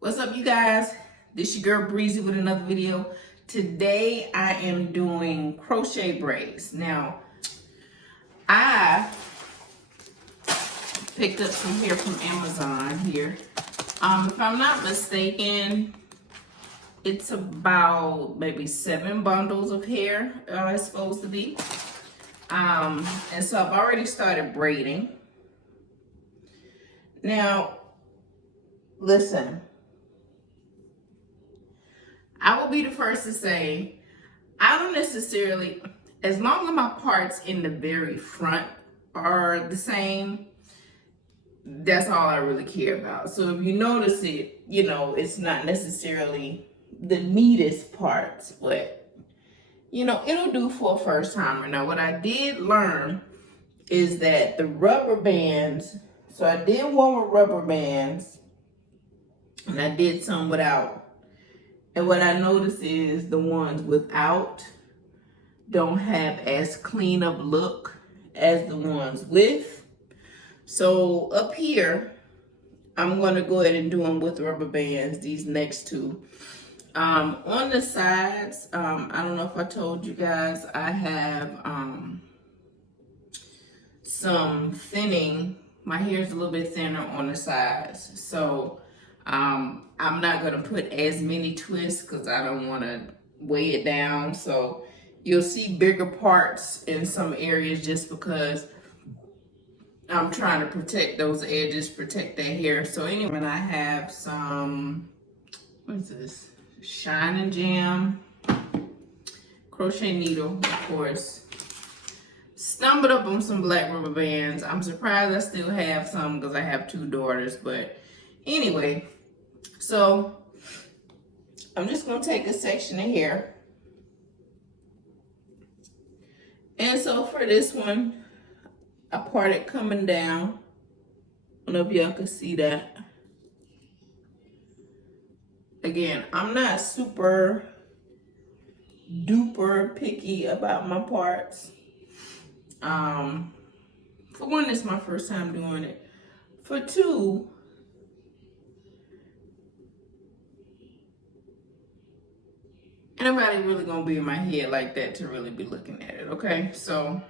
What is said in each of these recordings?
What's up, you guys? This your girl Breezy with another video. Today I am doing crochet braids. Now, I picked up some hair from Amazon here. If I'm not mistaken, it's about maybe 7 bundles of hair it's supposed to be. And so I've already started braiding. Now, listen. I will be the first to say, I don't necessarily, as long as my parts in the very front are the same, that's all I really care about. So if you notice it, it's not necessarily the neatest parts, but, it'll do for a first timer. Now, what I did learn is that the rubber bands, so I did one with rubber bands, and I did some without. And what I noticed is the ones without don't have as clean of look as the ones with. So up here, I'm gonna go ahead and do them with rubber bands, these next two. On the sides, I don't know if I told you guys, I have some thinning. My hair's a little bit thinner on the sides. So I'm not gonna put as many twists because I don't wanna weigh it down. So you'll see bigger parts in some areas just because I'm trying to protect those edges, protect that hair. So anyway, and I have some, what is this? Shine and Jam crochet needle, of course. Stumbled up on some black rubber bands. I'm surprised I still have some because I have 2 daughters, but anyway, so I'm just gonna take a section of hair. And so for this one, I parted coming down. I don't know if y'all can see that. Again, I'm not super duper picky about my parts. For one, it's my first time doing it. For 2, nobody really gonna be in my head like that to really be looking at it, okay? So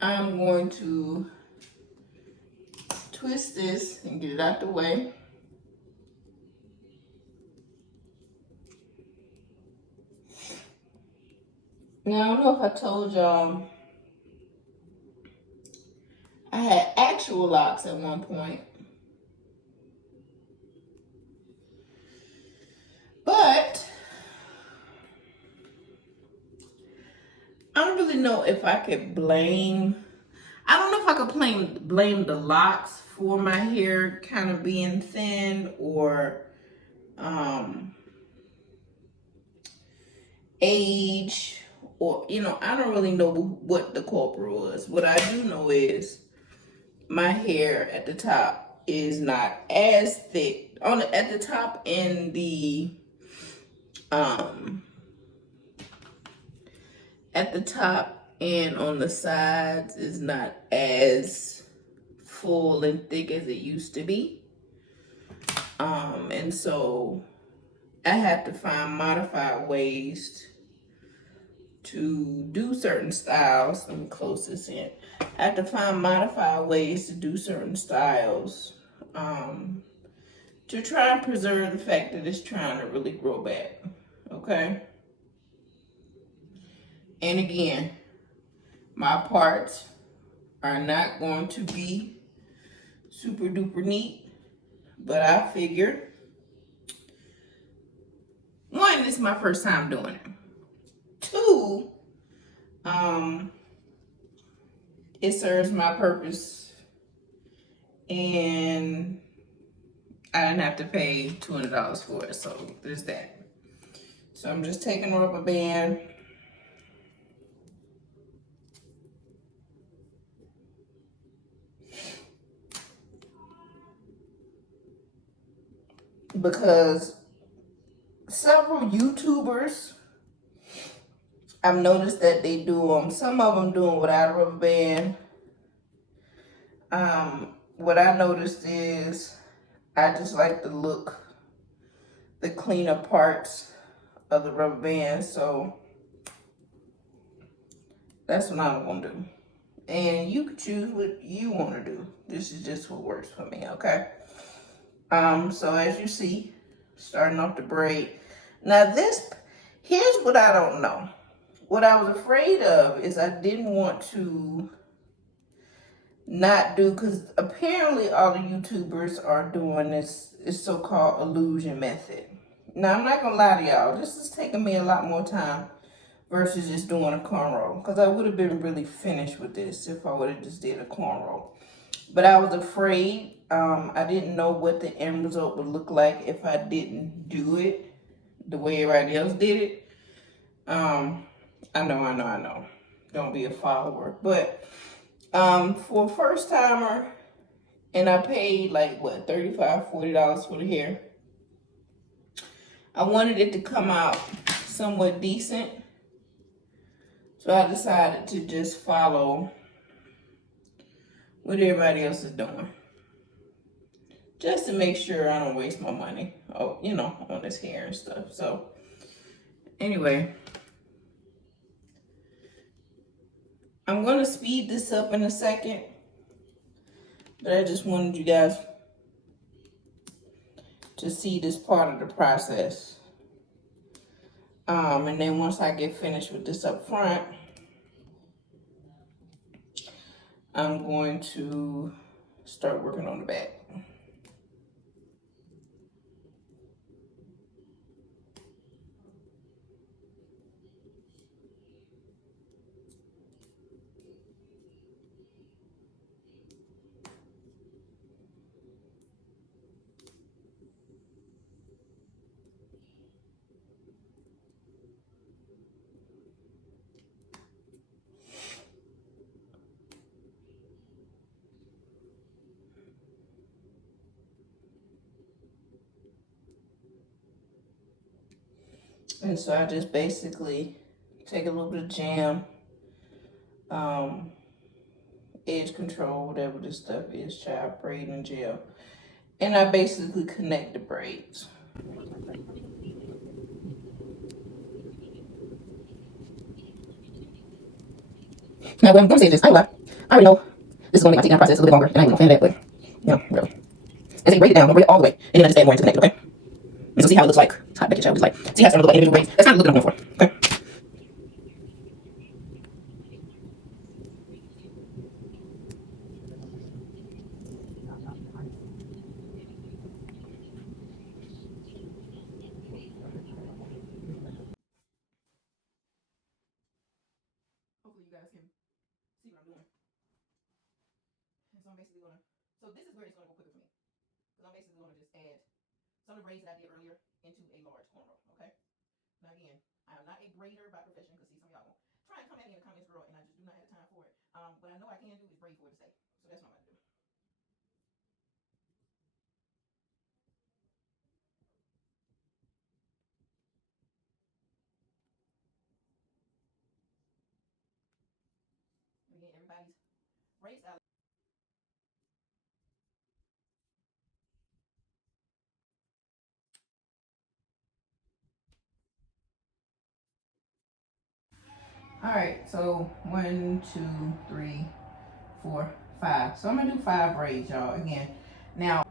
I'm going to twist this and get it out the way. Now, I don't know if I told y'all, I had actual locks at one point. But I don't really know if I could blame, I don't know if I could blame the locks for my hair kind of being thin or age, or, I don't really know what the culprit was. What I do know is my hair at the top is not as thick. At the top and the at the top and on the sides is not as full and thick as it used to be. And so I had to find modified ways to do certain styles. Let me close this in. I have to find modified ways to do certain styles to try and preserve the fact that it's trying to really grow back, okay? And again, my parts are not going to be super duper neat, but I figured, one, this is my first time doing it. 2, it serves my purpose, and I didn't have to pay $200 for it, so there's that. So I'm just taking a rubber band. Because several YouTubers, I've noticed that they do them. Some of them do them without a rubber band. what I noticed is I just like to look the cleaner parts of the rubber band, so that's what I'm gonna do. And you can choose what you want to do. This is just what works for me, okay? So as you see, starting off the braid. Now here's what I don't know. What I was afraid of is I didn't want to not do, because apparently all the YouTubers are doing this so-called illusion method. Now, I'm not gonna lie to y'all, this is taking me a lot more time versus just doing a cornrow, because I would have been really finished with this if I would have just did a cornrow. But I was afraid. I didn't know what the end result would look like if I didn't do it the way everybody else did it. I know. Don't be a follower. But for a first timer, and I paid like what, $35, $40 for the hair. I wanted it to come out somewhat decent. So I decided to just follow what everybody else is doing, just to make sure I don't waste my money, on this hair and stuff. So anyway, I'm gonna speed this up in a second, but I just wanted you guys to see this part of the process. And then once I get finished with this up front, I'm going to start working on the back. And so I just basically take a little bit of jam, edge control, whatever this stuff is, child braid and gel. And I basically connect the braids. Now, what I'm going to say is this. I already know this is going to make my takedown process a little bit longer, and I ain't gonna fan that, but, really. As you braid it down, don't braid it all the way, and then I just add more into connect it, okay? And so see how it looks like. It's hot, child. It's like, see how it's going to look like individual braids. That's kind of the look that I'm going for, okay? Hopefully you guys can see what I'm doing. And so I'm basically going to, so this is where it's going to go quicker for me. Because I'm basically going to just add some of the braids that I did earlier into a large cornrow, okay? Now again, I am not a braider by profession, because see, some of y'all won't try and come at me in the comments, girl, and I just do not have the time for it. What I know I can do is braid for it to stay. So that's what I'm going to do. Again, everybody's braid style. All right, so 1, 2, 3, 4, 5. So I'm gonna do 5 braids, y'all. Again, now.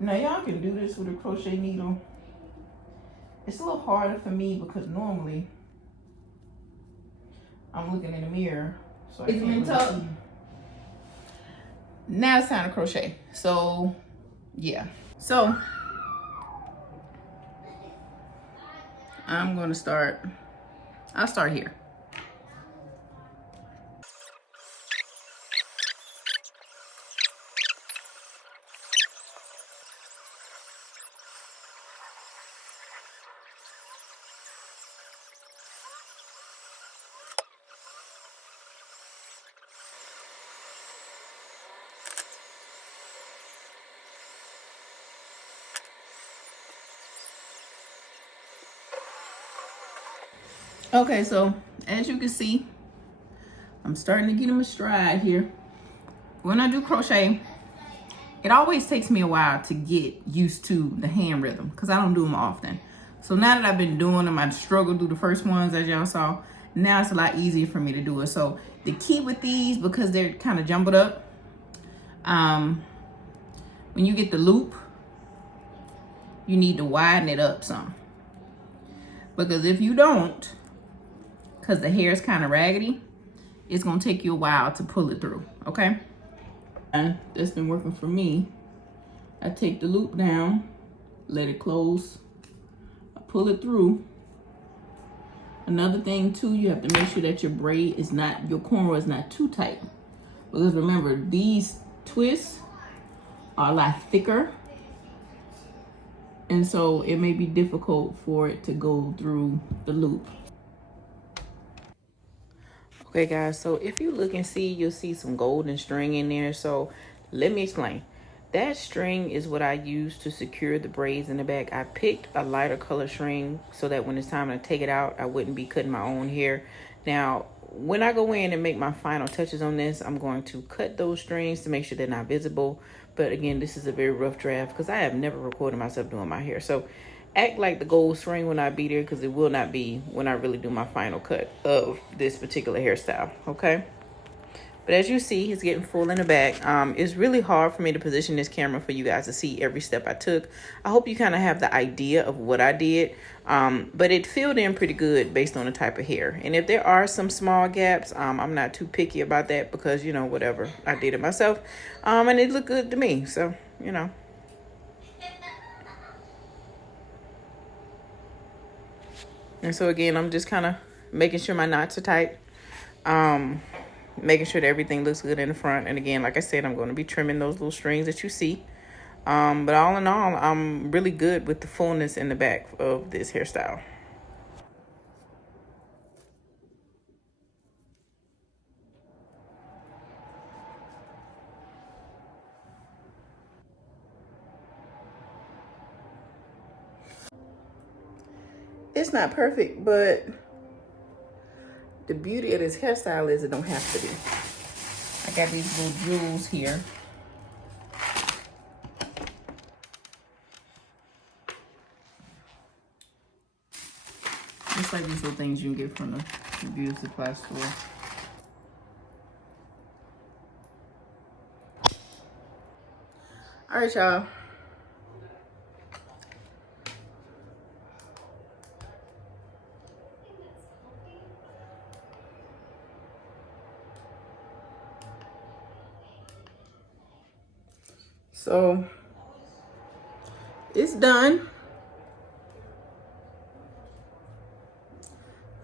Now y'all can do this with a crochet needle. It's a little harder for me because normally I'm looking in the mirror, so I can't really see. Now it's time to crochet. So yeah. So I'll start here. Okay, so as you can see, I'm starting to get in my stride here. When I do crochet, it always takes me a while to get used to the hand rhythm because I don't do them often. So now that I've been doing them, I struggled through the first ones as y'all saw. Now it's a lot easier for me to do it. So the key with these, because they're kind of jumbled up, when you get the loop, you need to widen it up some. Because if you don't, because the hair is kind of raggedy, it's gonna take you a while to pull it through, okay? And that's been working for me. I take the loop down, let it close, I pull it through. Another thing too, you have to make sure that your braid is not, your cornrow is not too tight. Because remember, these twists are a lot thicker. And so it may be difficult for it to go through the loop. Okay guys, so if you look and see, you'll see some golden string in there. So let me explain. That string is what I use to secure the braids in the back. I picked a lighter color string so that when it's time to take it out, I wouldn't be cutting my own hair. Now, when I go in and make my final touches on this, I'm going to cut those strings to make sure they're not visible. But again, this is a very rough draft because I have never recorded myself doing my hair. So act like the gold string will not be there because it will not be when I really do my final cut of this particular hairstyle, okay? But as you see, it's getting full in the back. It's really hard for me to position this camera for you guys to see every step I took. I hope you kind of have the idea of what I did. But it filled in pretty good based on the type of hair. And if there are some small gaps, I'm not too picky about that because, you know, whatever, I did it myself. And it looked good to me, so, you know. And so again, I'm just kind of making sure my knots are tight. Making sure that everything looks good in the front. And again, like I said, I'm going to be trimming those little strings that you see. But all in all, I'm really good with the fullness in the back of this hairstyle. It's not perfect, but the beauty of this hairstyle is it don't have to be. I got these little jewels here. Just like these little things you can get from the beauty supply store. All right, y'all. So it's done.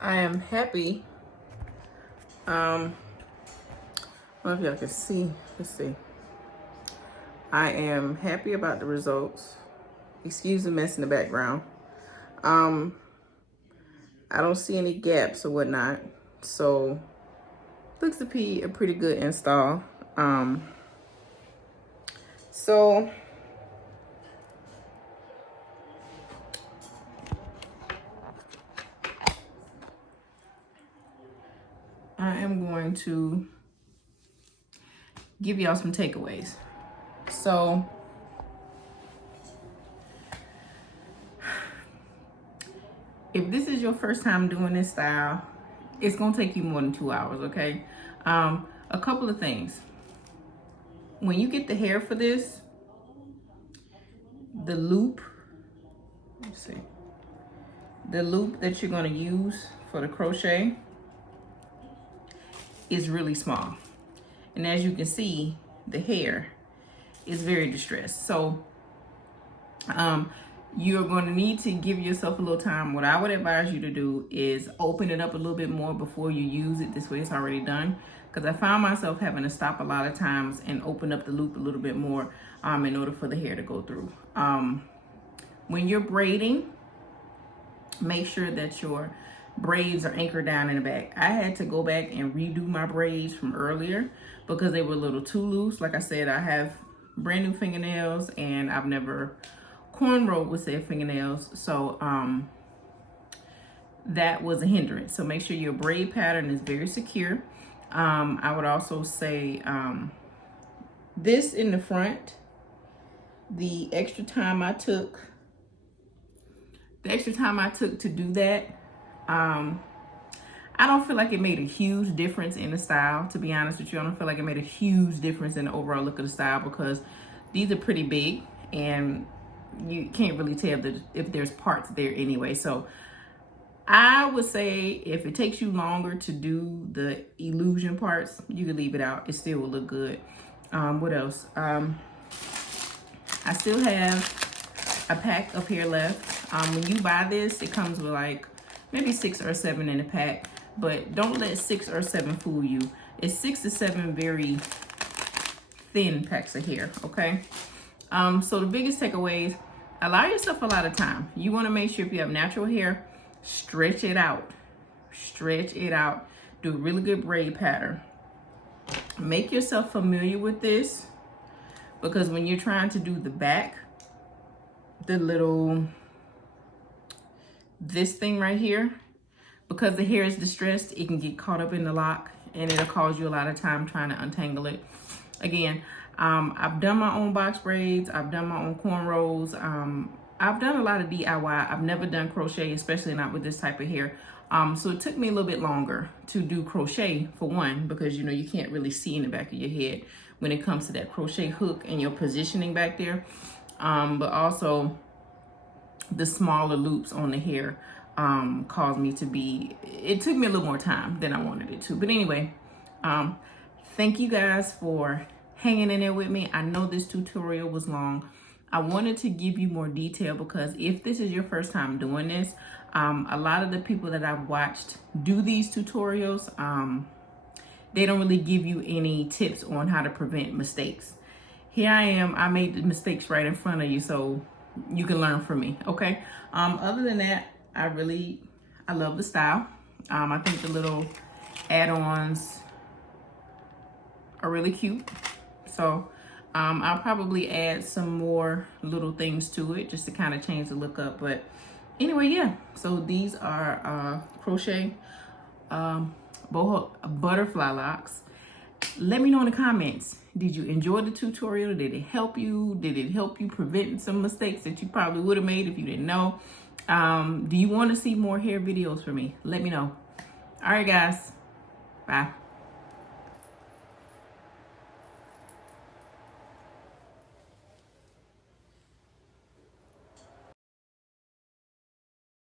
I am happy. I don't know if y'all can see. Let's see. I am happy about the results. Excuse the mess in the background. I don't see any gaps or whatnot. So looks to be a pretty good install. So I am going to give y'all some takeaways. So if this is your first time doing this style, it's gonna take you more than 2 hours, okay? A couple of things. When you get the hair for this, the loop, let's see, the loop that you're gonna use for the crochet is really small. And as you can see, the hair is very distressed. So you're going to need to give yourself a little time. What I would advise you to do is open it up a little bit more before you use it. This way it's already done. Because I found myself having to stop a lot of times and open up the loop a little bit more in order for the hair to go through. When you're braiding, make sure that your braids are anchored down in the back. I had to go back and redo my braids from earlier because they were a little too loose. Like I said, I have brand new fingernails and I've never cornrowed with said fingernails, so that was a hindrance. So make sure your braid pattern is very secure. I would also say this in the front, the extra time I took to do that, I don't feel like it made a huge difference in the style, to be honest with you. I don't feel like it made a huge difference in the overall look of the style because these are pretty big and you can't really tell if there's parts there anyway. So I would say if it takes you longer to do the illusion parts, you can leave it out. It still will look good. What else? I still have a pack of hair left. When you buy this, it comes with like maybe 6 or 7 in a pack, but don't let 6 or 7 fool you. It's 6 to 7 very thin packs of hair, okay? So the biggest takeaways, allow yourself a lot of time. You want to make sure if you have natural hair, stretch it out. Stretch it out. Do a really good braid pattern. Make yourself familiar with this because when you're trying to do the back, the little, this thing right here, because the hair is distressed, it can get caught up in the lock and it'll cause you a lot of time trying to untangle it. Again, I've done my own box braids. I've done my own cornrows. I've done a lot of DIY. I've never done crochet, especially not with this type of hair. So it took me a little bit longer to do crochet, for one, because you know you can't really see in the back of your head when it comes to that crochet hook and your positioning back there. But also the smaller loops on the hair caused me to be, it took me a little more time than I wanted it to. But anyway, thank you guys for hanging in there with me. I know this tutorial was long. I wanted to give you more detail because if this is your first time doing this, a lot of the people that I've watched do these tutorials, they don't really give you any tips on how to prevent mistakes. Here I am, I made the mistakes right in front of you so you can learn from me, okay? Other than that, I love the style. I think the little add-ons are really cute. So I'll probably add some more little things to it just to kind of change the look up. But anyway, yeah. So these are crochet boho butterfly locks. Let me know in the comments. Did you enjoy the tutorial? Did it help you? Did it help you prevent some mistakes that you probably would have made if you didn't know? Do you want to see more hair videos from me? Let me know. All right, guys. Bye.